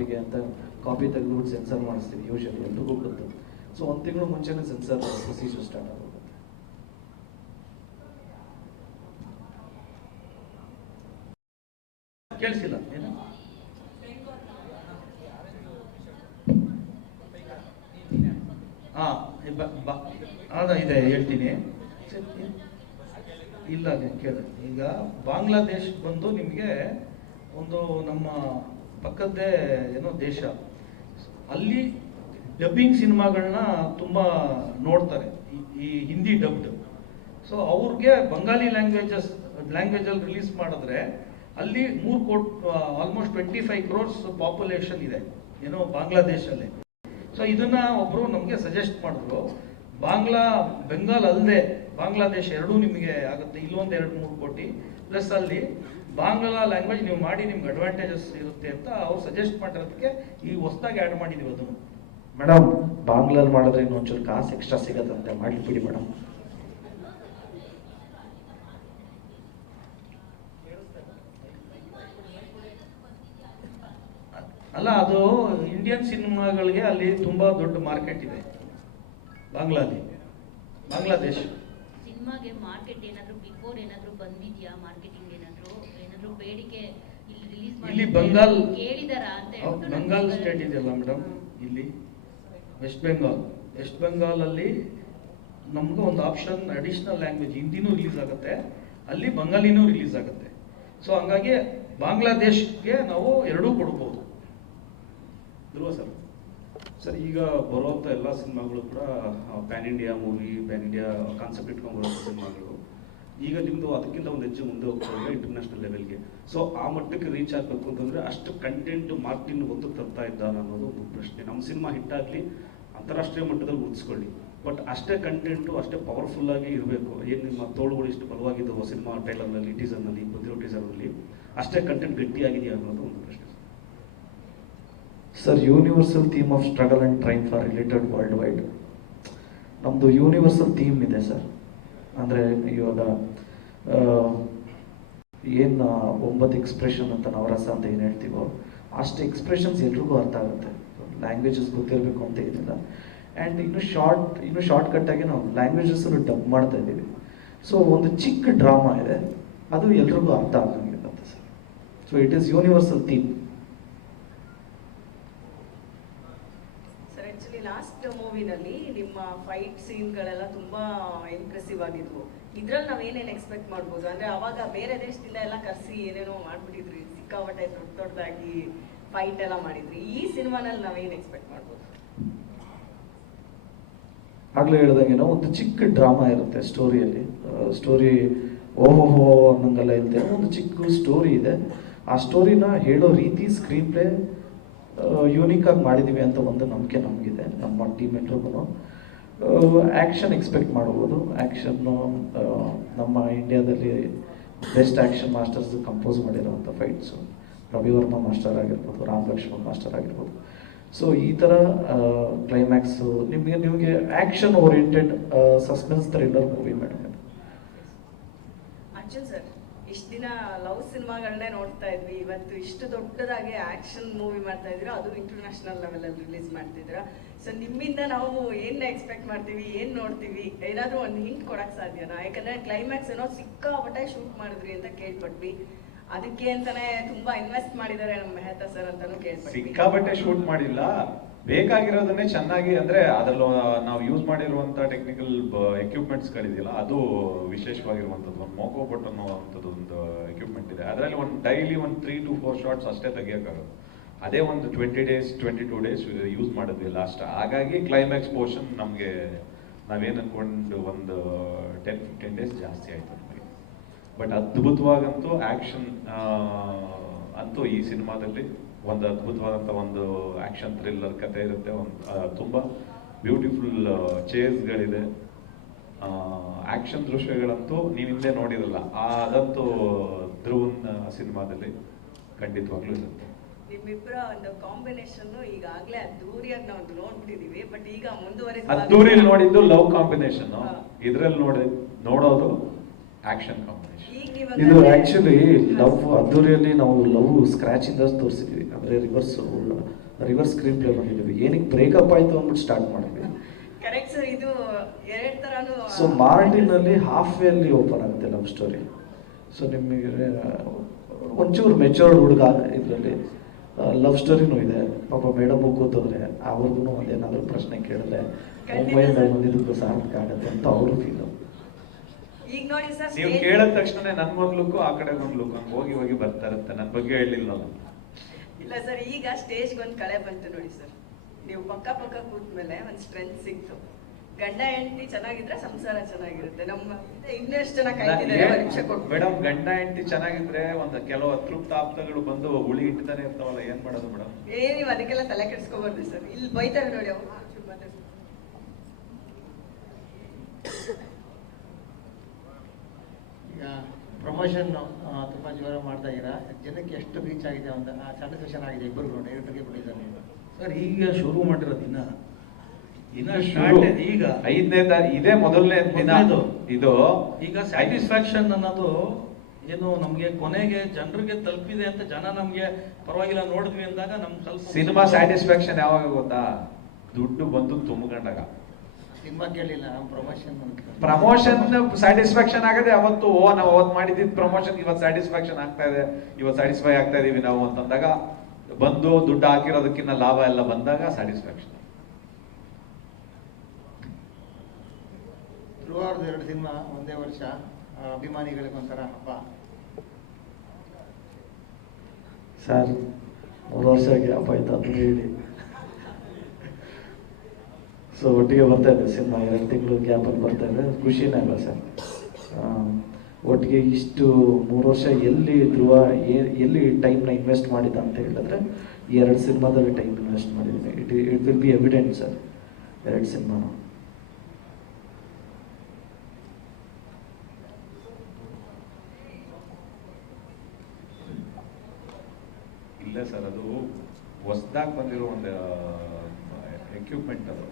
ಕಾಪಿಗೆ ಅಂತ ಕಾಪಿ ತೆಗೆದುಬಿಟ್ಟು ಸೆನ್ಸರ್ ಮಾಡಿಸ್ತೀವಿ ಯೂಶಲಿ ಎಲ್ರಿಗೂ ಗೊತ್ತು. ಸೊ ಒಂದು ತಿಂಗಳು ಮುಂಚೆನೇ ಸೆನ್ಸರ್ ಪ್ರೊಸೀಜರ್ ಸ್ಟಾರ್ಟ್ ಆಗುತ್ತೆ ಕೇಳಿಸಿಲ್ಲ, ಏನು? ಹಾ, ಇದೆ ಹೇಳ್ತೀನಿ. ಇಲ್ಲ ಕೇಳಿ. ಈಗ ಬಾಂಗ್ಲಾದೇಶ್ ಬಂದು ನಿಮಗೆ ಒಂದು ನಮ್ಮ ಪಕ್ಕದ್ದೇ ಏನೋ ದೇಶ. ಅಲ್ಲಿ ಡಬ್ಬಿಂಗ್ ಸಿನಿಮಾಗಳನ್ನ ತುಂಬ ನೋಡ್ತಾರೆ. ಈ- ಹಿಂದಿ ಡಬ್ಡ್ ಸೊ ಅವ್ರಿಗೆ ಬಂಗಾಲಿ ಲ್ಯಾಂಗ್ವೇಜಸ್ ಲ್ಯಾಂಗ್ವೇಜಲ್ಲಿ ರಿಲೀಸ್ ಮಾಡಿದ್ರೆ ಅಲ್ಲಿ ಮೂರು coat almost twenty five crores population ಇದೆ. ಏನೋ ಬಾಂಗ್ಲಾದೇಶಲ್ಲಿ. ಸೊ ಇದನ್ನ ಒಬ್ಬರು ನಮಗೆ ಸಜೆಸ್ಟ್ ಮಾಡಿದ್ರು. ಬಾಂಗ್ಲಾ ಬೆಂಗಾಲ್ ಅಲ್ಲದೆ ಬಾಂಗ್ಲಾದೇಶ ಎರಡೂ ನಿಮಗೆ ಆಗುತ್ತೆ. ಇಲ್ಲೊಂದು ಎರಡು ಮೂರು ಕೋಟಿ. ಪ್ಲಸ್ ಅಲ್ಲಿ ಬಾಂಗ್ಲಾ ಲ್ಯಾಂಗ್ವೇಜ್ ನೀವು ಮಾಡಿ ನಿಮ್ಗೆ ಅಡ್ವಾಂಟೇಜಸ್ ಇರುತ್ತೆ ಅಂತ ಅವ್ರು ಸಜೆಸ್ಟ್ ಮಾಡಿರೋದಕ್ಕೆ ಈ ಹೊಸದಾಗಿ ಆ್ಯಡ್ ಮಾಡಿದೀವಿ ಅದನ್ನು ಮೇಡಮ್ ಬಾಂಗ್ಲಲ್ಲಿ ಮಾಡಿದ್ರೆ ಇನ್ನೊಂಚೂರು ಕಾಸು ಎಕ್ಸ್ಟ್ರಾ ಸಿಗತ್ತಂತೆ ಮಾಡಿಬಿಡಿ ಮೇಡಮ್ ಅಲ್ಲ ಅದು ಇಂಡಿಯನ್ ಸಿನಿಮಾಗಳಿಗೆ ಅಲ್ಲಿ ತುಂಬ ದೊಡ್ಡ ಮಾರ್ಕೆಟ್ ಇದೆ. ಬಾಂಗ್ಲಾದಿ ಬಾಂಗ್ಲಾದೇಶ್. ಸಿನಿಮಾಗೆ ಮಾರ್ಕೆಟ್ ಏನಾದ್ರು ಬಿಫೋರ್ ಏನಾದರೂ ಬಂದಿದ್ಯಾ? ಮಾರ್ಕೆಟಿಂಗ್ ಏನಾದ್ರು? ಬೇಡಿಕೆ ಇಲ್ಲಿ ರಿಲೀಸ್ ಇಲ್ಲಿ ಬಂಗಾಲ್ ಕೇಳಿದಾರ ಅಂತ ಹೌದು, ಬಂಗಾಲ್ ಸ್ಟೇಟ್ ಇದೆಯಲ್ಲ ಮೇಡಮ್. ಇಲ್ಲಿ ವೆಸ್ಟ್ ಬೆಂಗಾಲ್ ವೆಸ್ಟ್ ಬೆಂಗಾಲ್ ಅಲ್ಲಿ ನಮ್ಗೆ ಒಂದು ಆಪ್ಷನ್ ಅಡಿಷನಲ್ ಲ್ಯಾಂಗ್ವೇಜ್ ಹಿಂದಿನೂ ರಿಲೀಸ್ ಆಗುತ್ತೆ ಅಲ್ಲಿ ಬಂಗಾಲಿನೂ ರಿಲೀಸ್ ಆಗುತ್ತೆ. ಸೊ ಹಂಗಾಗಿ ಬಾಂಗ್ಲಾದೇಶ್ಗೆ ನಾವು ಎರಡೂ ಕೊಡ್ಬೋದು. ಧ್ರುವ ಸರ್ ಸರ್ ಈಗ ಬರುವಂಥ ಎಲ್ಲ ಸಿನಿಮಾಗಳು ಕೂಡ pan India movie pan India concept ಇಟ್ಕೊಂಡು ಬರುವಂಥ ಸಿನಿಮಾಗಳು. ಈಗ ನಿಮ್ಮದು ಅದಕ್ಕಿಂತ ಒಂದು ಹೆಜ್ಜೆ ಮುಂದೆ ಹೋಗ್ತಾ ಇಂಟರ್ನ್ಯಾಷನಲ್ ಲೆವೆಲ್ಗೆ ಸೊ ಆ ಮಟ್ಟಕ್ಕೆ ರೀಚ್ ಆಗಬೇಕು ಅಂತಂದರೆ ಅಷ್ಟು ಕಂಟೆಂಟ್ ಮಾರ್ಟಿನ್ ಒಂದು ತರ್ತಾ ಇದ್ದಾನ ಅನ್ನೋದು ಒಂದು ಪ್ರಶ್ನೆ. ನಮ್ಮ ಸಿನಿಮಾ ಹಿಟ್ ಆಗಲಿ ಅಂತಾರಾಷ್ಟ್ರೀಯ ಮಟ್ಟದಲ್ಲಿ ಮುಗಿಸ್ಕೊಳ್ಳಿ. ಬಟ್ ಅಷ್ಟೇ ಕಂಟೆಂಟು ಅಷ್ಟೇ ಪವರ್ಫುಲ್ಲಾಗಿ ಇರಬೇಕು. ಏನು ನಿಮ್ಮ ತೋಳುಗಳು ಇಷ್ಟು ಬಲವಾಗಿದ್ದವು ಸಿನಿಮಾ ಟೈಲರ್ನಲ್ಲಿ ಟೀಸರ್ನಲ್ಲಿ ಬಂದಿರೋ ಟೀಸರ್ನಲ್ಲಿ ಅಷ್ಟೇ ಕಂಟೆಂಟ್ ಗಟ್ಟಿಯಾಗಿದೆಯಾ ಅನ್ನೋದು ಒಂದು ಪ್ರಶ್ನೆ sir. Universal theme of struggle and train for related world wide ನಮ್ಮದು ಯೂನಿವರ್ಸಲ್ ಥೀಮ್ ಇದೆ ಸರ್ ಅಂದರೆ ಇವಾಗ ಏನು ಒಂಬತ್ತು ಎಕ್ಸ್ಪ್ರೆಷನ್ ಅಂತ ನವರಸ ಅಂತ ಏನು ಹೇಳ್ತೀವೋ, ಅಷ್ಟು ಎಕ್ಸ್ಪ್ರೆಷನ್ಸ್ ಎಲ್ರಿಗೂ ಅರ್ಥ ಆಗುತ್ತೆ. ಲ್ಯಾಂಗ್ವೇಜಸ್ ಗೊತ್ತಿರಬೇಕು ಅಂತ ಏನಿಲ್ಲ. ಆ್ಯಂಡ್ ಇನ್ನು ಶಾರ್ಟ್ ಇನ್ನು ಶಾರ್ಟ್ ಕಟ್ಟಾಗಿ ನಾವು ಲ್ಯಾಂಗ್ವೇಜಸ್ಸನ್ನು ಡಬ್ ಮಾಡ್ತಾ ಇದ್ದೀವಿ. ಸೊ ಒಂದು ಚಿಕ್ಕ ಡ್ರಾಮಾ ಇದೆ. ಅದು ಎಲ್ರಿಗೂ ಅರ್ಥ ಆಗಂಗಿರುತ್ತೆ sir so it is universal theme ಮೂವಿನಲ್ಲಿ ನಿಮ್ಮ ಫೈಟ್ ಸೀನ್ಗಳೆಲ್ಲ ತುಂಬಾ ಇಂಪ್ರೆಸಿವ್ ಆಗಿದ್ವು. ಇದ್ರಲ್ಲಿ ನಾವ್ ಏನೇನ್ ಎಕ್ಸ್ಪೆಕ್ಟ್ ಮಾಡ್ಬೋದು? ಅಂದ್ರೆ ಅವಾಗ ಬೇರೆ ದೇಶದಿಂದ ಎಲ್ಲ ಕರ್ಸಿ ಏನೇನೋ ಮಾಡ್ಬಿಟ್ಟಿದ್ರಿ. ಸಿಕ್ಕಾಪಟ್ಟೆ ದೊಡ್ಡ ದೊಡ್ಡದಾಗಿ ಫೈಟ್ ಎಲ್ಲ ಮಾಡಿದ್ರಿ. ಈ ಸಿನಿಮಾನಲ್ಲಿ ನಾವೇನು ಎಕ್ಸ್ಪೆಕ್ಟ್ ಮಾಡ್ಬೋದು? ಆಗ್ಲೇ ಹೇಳ್ದಂಗೆನೋ ಒಂದು ಚಿಕ್ಕ ಡ್ರಾಮಾ ಇರುತ್ತೆ ಸ್ಟೋರಿಯಲ್ಲಿ ಸ್ಟೋರಿ ಓಹೋ ಅನ್ನಂಗೆಲ್ಲ ಇರುತ್ತೆ ಒಂದು ಚಿಕ್ಕ ಸ್ಟೋರಿ ಇದೆ. ಆ ಸ್ಟೋರಿನ ಹೇಳೋ ರೀತಿ ಸ್ಕ್ರೀನ್ ಪ್ಲೇ ಯೂನಿಕ್ ಆಗಿ ಮಾಡಿದೀವಿ ಅಂತ ಒಂದು ನಂಬಿಕೆ ನಮಗಿದೆ, ನಮ್ಮ ಟೀಮ್ ಎಲ್ರಿಗೂ ಆ್ಯಕ್ಷನ್ ಎಕ್ಸ್ಪೆಕ್ಟ್ ಮಾಡ್ಬೋದು. ಆ್ಯಕ್ಷನ್ನು ನಮ್ಮ ಇಂಡಿಯಾದಲ್ಲಿ ಬೆಸ್ಟ್ ಆ್ಯಕ್ಷನ್ ಮಾಸ್ಟರ್ಸ್ ಕಂಪೋಸ್ ಮಾಡಿರೋವಂಥ ಫೈಟ್ಸು ರವಿವರ್ಮ ಮಾಸ್ಟರ್ ಆಗಿರ್ಬೋದು, ರಾಮ್ ಲಕ್ಷ್ಮಣ್ ಮಾಸ್ಟರ್ ಆಗಿರ್ಬೋದು. ಸೊ ಈ ಥರ ಕ್ಲೈಮ್ಯಾಕ್ಸು ನಿಮಗೆ ನಿಮಗೆ action oriented suspense thriller movie madam sir ಇಷ್ಟ ದಿನ ಲವ್ ಸಿನಿಮಾಗಳನ್ನೇ ನೋಡ್ತಾ ಇದ್ವಿ. ಇವತ್ತು ಇಷ್ಟು ದೊಡ್ಡದಾಗಿ ಆಕ್ಷನ್ ಮೂವಿ ಮಾಡ್ತಾ ಇದ್ದೀರಾ, ಅದು ಇಂಟರ್ನ್ಯಾಷನಲ್ ಲೆವೆಲಲ್ಲಿ ರಿಲೀಸ್ ಮಾಡ್ತಿದ್ದೀರಾ. ಸೊ ನಿಮ್ಮಿಂದ ನಾವು ಏನ್ ಎಕ್ಸ್ಪೆಕ್ಟ್ ಮಾಡ್ತೀವಿ, ಏನ್ ನೋಡ್ತೀವಿ, ಏನಾದ್ರೂ ಒಂದು ಹಿಂಟ್ ಕೊಡಕ್ ಸಾಧ್ಯನಾ? ಯಾಕಂದ್ರೆ ಕ್ಲೈಮ್ಯಾಕ್ಸ್ ಏನೋ ಸಿಕ್ಕಾಪಟ್ಟೆ ಶೂಟ್ ಮಾಡಿದ್ರಿ ಅಂತ ಕೇಳ್ಪಟ್ವಿ. ಅದಕ್ಕೆ ಅಂತಾನೆ ತುಂಬಾ ಇನ್ವೆಸ್ಟ್ ಮಾಡಿದ್ದಾರೆ ನಮ್ಮ ಮೆಹತಾ ಸರ್ ಅಂತಾನು ಕೇಳ್ಪಟ್ವಿ. ಸಿಕ್ಕಾಪಟ್ಟೆ ಶೂಟ್ ಮಾಡಿಲ್ಲ. ಬೇಕಾಗಿರೋದನ್ನೇ ಚೆನ್ನಾಗಿ ಅಂದ್ರೆ ಅದ್ರಲ್ಲಿ ನಾವು ಯೂಸ್ ಮಾಡಿರುವಂತ ಟೆಕ್ನಿಕಲ್ ಎಕ್ವಿಪ್ಮೆಂಟ್ಸ್ ಗಳಿದೆಯಲ್ಲ, ಅದು ವಿಶೇಷವಾಗಿರುವಂಥದ್ದು. ಒಂದು ಮೋಕೋ ಬಟ್ ಅನ್ನೋವಂಥದ್ದು ಒಂದು ಎಕ್ವಿಪ್ಮೆಂಟ್ ಇದೆ. ಅದರಲ್ಲಿ ಒಂದು ಡೈಲಿ ಒಂದು ತ್ರೀ ಟು ಫೋರ್ ಶಾರ್ಟ್ಸ್ ಅಷ್ಟೇ ತೆಗಿಯೋಕ್ಕಾಗೋದು ಅದೇ ಒಂದು twenty days twenty two days use ಮಾಡೋದಿಲ್ಲ ಲಾಸ್ಟ್ ಹಾಗಾಗಿ ಕ್ಲೈಮ್ಯಾಕ್ಸ್ ಪೋರ್ಷನ್ ನಮಗೆ ನಾವೇನು ಅನ್ಕೊಂಡು ಒಂದು ಟೆನ್ ಫಿಫ್ಟೀನ್ ಡೇಸ್ ಜಾಸ್ತಿ ಆಯ್ತು ನಮಗೆ. ಬಟ್ ಅದ್ಭುತವಾಗಂತೂ ಆಕ್ಷನ್ ಅಂತೂ ಈ ಸಿನಿಮಾದಲ್ಲಿ ಒಂದು ಅದ್ಭುತವಾದಂಥ ಒಂದು ಆ್ಯಕ್ಷನ್ ಥ್ರಿಲ್ಲರ್ ಕಥೆ ಇರುತ್ತೆ. ಒಂದು ತುಂಬ ಬ್ಯೂಟಿಫುಲ್ ಚೇರ್ಸ್ಗಳಿದೆ ಆ್ಯಕ್ಷನ್ ದೃಶ್ಯಗಳಂತೂ ನೀವು ಹಿಂದೆ ನೋಡಿರಲ್ಲ. ಆ ಅದಂತೂ ಧ್ರುವನ್ ಸಿನಿಮಾದಲ್ಲಿ ಖಂಡಿತವಾಗ್ಲೂ ಇರುತ್ತೆ. ನಿಮ್ಮಿಬ್ಬರ ಒಂದು ಕಾಂಬಿನೇಷನ್ ಈಗಾಗ್ಲೇ ಅದ್ದೂರಿಯಾಗಿ ನಾವು ನೋಡ್ಬಿಟ್ಟಿದೀವಿ. ಬಟ್ ಈಗ ಮುಂದುವರೆ ಅದ್ದೂರಿಯಲ್ಲಿ ನೋಡಿದ್ದು ಲವ್ ಕಾಂಬಿನೇಷನ್. ಇದ್ರಲ್ಲಿ ನೋಡಿ ನೋಡೋದು ಆಕ್ಷನ್ ಕಾಂಬಿನೇಷನ್ ಇದು ಆಕ್ಚುಲಿ ಲವ್ ಅದ್ದೂರಿಯಲ್ಲಿ ನಾವು ಲವ್ ಸ್ಕ್ರಾಚ್ ಇಂದ ತೋರಿಸಿದ್ವಿ. ಅಂದ್ರೆ ರಿವರ್ಸ್ ರಿವರ್ಸ್ ಸ್ಕ್ರೀನ್ ಪ್ಲೇ ಮಾಡಿದ್ವಿ. ಏನಕ್ಕೆ ಬ್ರೇಕಪ್ ಆಯ್ತು ಅಂದ್ಬಿಟ್ಟು ಸ್ಟಾರ್ಟ್ ಮಾಡಿದ್ವಿ. ಕರೆಕ್ಟ್ ಸರ್ ಇದು ಎರಡ್ ತರಾನು ಸೊ ಮಾರ್ಟಿನಲ್ಲಿ ಹಾಫ್ ವೇ ಅಲ್ಲಿ ಓಪನ್ ಆಗುತ್ತೆ ಲವ್ ಸ್ಟೋರಿ ಸೊ ನಿಮಗೆ ಒಂಚೂರು ಮೆಚೂರ್ಡ್ ಹುಡುಗ ಇದರಲ್ಲಿ ಲವ್ ಸ್ಟೋರಿನೂ ಇದೆ. ಪಾಪ ಮೇಡಮ್ ಕೂತವ್ರೆ ಅವ್ರಿಗೂ ಒಂದೇನಾದ್ರೂ ಪ್ರಶ್ನೆ ಕೇಳಿದ್ರೆ ಮುಂಬೈಯಿಂದ. ಬಂದಿದ್ದಕ್ಕೂ ಸಾರ್ಥಕ ಆಗುತ್ತೆ ಅಂತ ಅವರು ಫೀಲ್ ಈಗ ನೋಡಿ ಸರ್ ನೀವು ಕೇಳಿದ ತಕ್ಷಣ ನನ್ನ ಲುಕ್ ಆ ಕಡೆ ಒಂದ್ ಲುಕ್ ಹಂಗ್ ಹೋಗಿ ಹೋಗಿ ಬರ್ತಾ ಇರುತ್ತೆ. ನನ್ ಬಗ್ಗೆ ಹೇಳಿಲ್ಲ ಇಲ್ಲ ಸರ್ ಈಗ ಸ್ಟೇಜ್ ಒಂದು ಕಳೆ ಬಂತು ನೋಡಿ ಸರ್. ನೀವು ಪಕ್ಕ ಪಕ್ಕ ಕೂತ್ಮೇಲೆ ಒಂದು ಸ್ಟ್ರೆಂತ್ ಸಿಕ್ತು. ಗಂಡ ಹೆಂಡತಿ ಚೆನ್ನಾಗಿದ್ರೆ ಸಂಸಾರ ಚೆನ್ನಾಗಿರುತ್ತೆ. ನಮ್ಮ ಇನ್ನೆಷ್ಟು ಜನ ಕಾಯ್ತಿದ್ದಾರೆ ಪರೀಕ್ಷೆ ಕೊಟ್ಟು. ಮೇಡಮ್ ಗಂಡ ಹೆಂಡತಿ ಚೆನ್ನಾಗಿದ್ರೆ ಒಂದು ಕೆಲವು ಅತೃಪ್ತ ಆಪ್ತಗಳು ಬಂದು ಹುಳಿ ಇಟ್ಟಿದ್ದಾನೆ ಇರ್ತಾವಲ್ಲ ಏನ್ ಮಾಡೋದು ಮೇಡಮ್ ಏ ನೀವು ಅದಕ್ಕೆಲ್ಲ ತಲೆ ಕೆಡಿಸ್ಕೋಬಾರ್ದು ಸರ್. ಇಲ್ಲಿ ಬೈತಾರೆ ನೋಡಿ ಅವ್ರು ಈಗ ಪ್ರಮೋಷನ್ ತುಂಬ ಜೋರ ಮಾಡ್ತಾ ಇದ್ದೀರಾ? ಜನಕ್ಕೆ ಎಷ್ಟು ರೀಚ್ ಆಗಿದೆ ಅಂತ ಸ್ಯಾಟಿಸ್ಫ್ಯಾಕ್ಷನ್ ಆಗಿದೆ ಇಬ್ಬರು ಡೈರೆಕ್ಟರ್ಗೆ ಕೊಟ್ಟಿದ್ದಾರೆ ಸರ್ ಈಗ ಶುರು ಮಾಡಿರೋ ದಿನ ಇನ್ನ ಶುರು. ಸ್ಟಾರ್ಟ್ ಈಗ ಐದನೇ ತಾರೀಕು ಇದೇ ಮೊದಲನೇ ದಿನ. ಮೊದಲ್ನೇದು. ಇದು ಈಗ ಸ್ಯಾಟಿಸ್ಫ್ಯಾಕ್ಷನ್ ಅನ್ನೋದು ಏನು ನಮಗೆ ಕೊನೆಗೆ ಜನರಿಗೆ ತಲುಪಿದೆ ಅಂತ ಜನ ನಮಗೆ ಪರವಾಗಿಲ್ಲ ನೋಡಿದ್ವಿ ಅಂದಾಗ ನಮ್ ಸ್ವಲ್ಪ ಸಿನಿಮಾ ಸ್ಯಾಟಿಸ್ಫ್ಯಾಕ್ಷನ್ ಯಾವಾಗ ಗೊತ್ತಾ? ದುಡ್ಡು ಬಂದು ತುಂಬಿಕೊಂಡಾಗ. ಪ್ರಮೋಷನ್ ಪ್ರಮೋಷನ್ ಸ್ಯಾಟಿಸ್ಫ್ಯಾಕ್ಷನ್ ಆಗದೆ ಅವತ್ತು ಓ ನಾವು ಅವತ್ತು ಮಾಡಿದ್ದ ಪ್ರಮೋಷನ್ ಇವತ್ತು ಸ್ಯಾಟಿಸ್ಫ್ಯಾಕ್ಷನ್ ಆಗ್ತಾ ಇದೆ ಇವತ್ ಸ್ಯಾಟಿಸ್ಫೈ ಆಗ್ತಾ ಇದೀವಿ ನಾವು ಅಂತಂದಾಗ ಬಂದು ದುಡ್ಡು ಹಾಕಿರೋದಕ್ಕಿಂತ ಲಾಭ ಎಲ್ಲ ಬಂದಾಗ ಸ್ಯಾಟಿಸ್ಫ್ಯಾಕ್ಷನ್ ಧ್ರುವಾರದ ಎರಡು ಸಿನಿಮಾ ಒಂದೇ ವರ್ಷ ಅಭಿಮಾನಿಗಳಿಗೊಂಥರ ಅಭಿಮಾನಿಗಳಿಗೆ ಒಂಥರ ಹಬ್ಬ. ಸರ್ ಮೂರು ವರ್ಷ ಗ್ಯಾಪ್ ಆಯ್ತು ಅದು ಹೇಳಿ. ಸೊ ಒಟ್ಟಿಗೆ ಬರ್ತಾ ಇದೆ ಸಿನಿಮಾ ಎರಡು ತಿಂಗಳು ಗ್ಯಾಪಲ್ಲಿ ಬರ್ತಾ ಇದೆ ಖುಷಿನೇ ಅಲ್ಲ ಸರ್? ಒಟ್ಟಿಗೆ ಇಷ್ಟು ಮೂರು ವರ್ಷ ಎಲ್ಲಿ ಧ್ರುವ ಎಲ್ಲಿ ಟೈಮ್ನ ಇನ್ವೆಸ್ಟ್ ಮಾಡಿದ ಅಂತ ಹೇಳಿದ್ರೆ, ಎರಡು ಸಿನಿಮಾದಲ್ಲಿ ಟೈಮ್ ಇನ್ವೆಸ್ಟ್ ಮಾಡಿದ್ದೀನಿ. It it will be evident sir, ಎರಡು ಸಿನಿಮಾನು ಇಲ್ಲ ಸರ್, ಅದು ಹೊಸ್ದಾಗಿ ಬಂದಿರೋ ಒಂದು ಎಕ್ವಿಪ್ಮೆಂಟ್ ಅದು.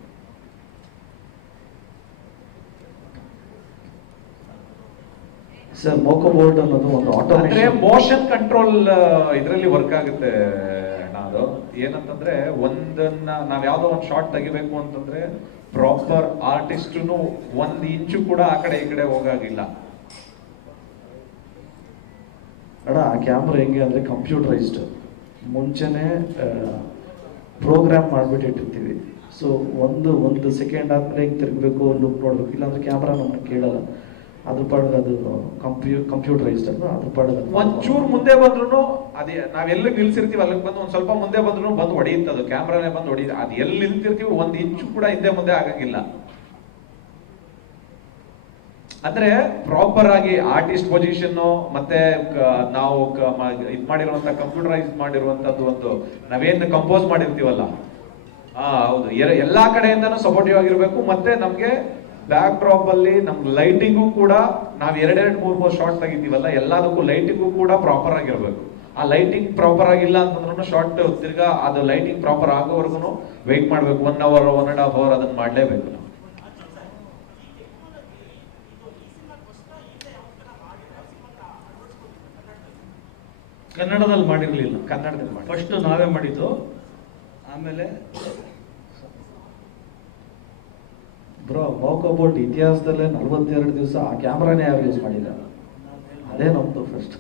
ಸರ್ ಮೋಕೋ ಬೋರ್ಡ್ ಅನ್ನೋದು ಒಂದು ಅಂದ್ರೆ ಆಟೋಮೇಷನ್ ಮೋಷನ್ ಕಂಟ್ರೋಲ್ ಇದರಲ್ಲಿ ವರ್ಕ್ ಆಗುತ್ತೆ ಅಣ್ಣ ಅದು ಏನಂತಂದ್ರೆ ಒಂದನ್ನ ನಾವ್ ಯಾವ್ದೋ ಒಂದು ಶಾರ್ಟ್ ತೆಗಿಬೇಕು ಅಂತಂದ್ರೆ ಪ್ರಾಪರ್ ಆರ್ಟಿಸ್ಟ್ನು ಒಂದ್ ಇಂಚು ಕೂಡ ಆ ಕಡೆ ಈ ಕಡೆ ಹೋಗಾಗಿಲ್ಲ. ಅಣ್ಣ ಆ ಕ್ಯಾಮ್ರಾ ಹೆಂಗೆ ಅಂದರೆ ಕಂಪ್ಯೂಟರೈಸ್ಡ್ ಮುಂಚೆನೇ ಪ್ರೋಗ್ರಾಮ್ ಮಾಡಿಬಿಟ್ಟು ಇಟ್ಟಿರ್ತೀವಿ ಸೊ ಒಂದು ಒಂದು ಸೆಕೆಂಡ್ ಆದ್ಮೇಲೆ ಹಿಂಗೆ ತಿರುಗಬೇಕು ಲುಕ್ ನೋಡ್ಬೇಕು ಇಲ್ಲಾಂದ್ರೆ ಕ್ಯಾಮ್ರಾ ನಮ್ಮನ್ನ ಕೇಳಲ್ಲ. ಅದ್ರ ಪಾಡಿಗೆ ಅದು ಕಂಪ್ಯೂ ಕಂಪ್ಯೂಟರೈಸ್ಡ್ ಅಲ್ವಾ ಅದ್ರ ಪಾಡಿಗೆ ಒಂಚೂರು ಮುಂದೆ ಬಂದ್ರು ಅದೇ, ನಾವೆಲ್ಲ ನಿಲ್ಸಿರ್ತೀವಿ, ಅಲ್ಲಿಗೆ ಬಂದು ಒಂದ್ ಸ್ವಲ್ಪ ಮುಂದೆ ಬಂದ್ರು ಬಂದು ಹೊಡೆಯುತ್ತೆ ಅದು, ಕ್ಯಾಮ್ರಾನೇ ಬಂದು ಹೊಡೆಯುತ್ತೆ. ಅದು ಎಲ್ಲಿ ನಿಲ್ತಿರ್ತೀವಿ, ಒಂದ್ ಇಂಚು ಕೂಡ ಹಿಂದೆ ಮುಂದೆ ಆಗಂಗಿಲ್ಲ. ಅಂದ್ರೆ ಪ್ರಾಪರ್ ಆಗಿ ಆರ್ಟಿಸ್ಟ್ ಪೊಸಿಷನ್ ಮತ್ತೆ ನಾವು ಇದ್ ಮಾಡಿರುವಂತ ಕಂಪ್ಯೂಟರೈಸ್ ಮಾಡಿರುವಂತದ್ದು ಒಂದು, ನಾವೇನ್ ಕಂಪೋಸ್ ಮಾಡಿರ್ತೀವಲ್ಲ? ಹಾ ಹೌದು. ಎಲ್ಲಾ ಕಡೆಯಿಂದನೂ ಸಪೋರ್ಟಿವ್ ಆಗಿರ್ಬೇಕು, ಮತ್ತೆ ನಮ್ಗೆ ಬ್ಯಾಕ್ ಡ್ರಾಪ್ ಅಲ್ಲಿ ನಮ್ ಲೈಟಿಂಗು ಕೂಡ ನಾವ್ ಎರಡೆರಡು ಮೂರ್ ಮೂರ್ ಶಾರ್ಟ್ ತೆಗಿತೀವಲ್ಲ, ಎಲ್ಲದಕ್ಕೂ ಲೈಟಿಂಗು ಕೂಡ ಪ್ರಾಪರ್ ಆಗಿರ್ಬೇಕು. ಆ ಲೈಟಿಂಗ್ ಪ್ರಾಪರ್ ಆಗಿಲ್ಲ ಅಂತಂದ್ರೂ ಶಾರ್ಟ್ ತಿರ್ಗಾ ಅದು ಲೈಟಿಂಗ್ ಪ್ರಾಪರ್ ಆಗೋವರೆಗೂ ವೆಯ್ಟ್ ಮಾಡ್ಬೇಕು. One hour one and half hour ಅದನ್ನ ಮಾಡ್ಲೇಬೇಕು ಕನ್ನಡದಲ್ಲಿ ಮಾಡಿರಲಿಲ್ಲ. ಕನ್ನಡದಲ್ಲಿ ಮಾಡಿ ಫಸ್ಟ್ ನಾವೇ ಮಾಡಿದ್ದು. ಆಮೇಲೆ ಬ್ರೋ ವಾಕ್ ಅಬೌಟ್ ಇತಿಹಾಸದಲ್ಲೇ ನಲ್ವತ್ತೆರಡು ದಿವಸ ಆ ಕ್ಯಾಮ್ರಾನೇ ಯಾರು ಯೂಸ್ ಮಾಡಿಲ್ಲ. ಅದೇ ನಮ್ದು ಫಸ್ಟ್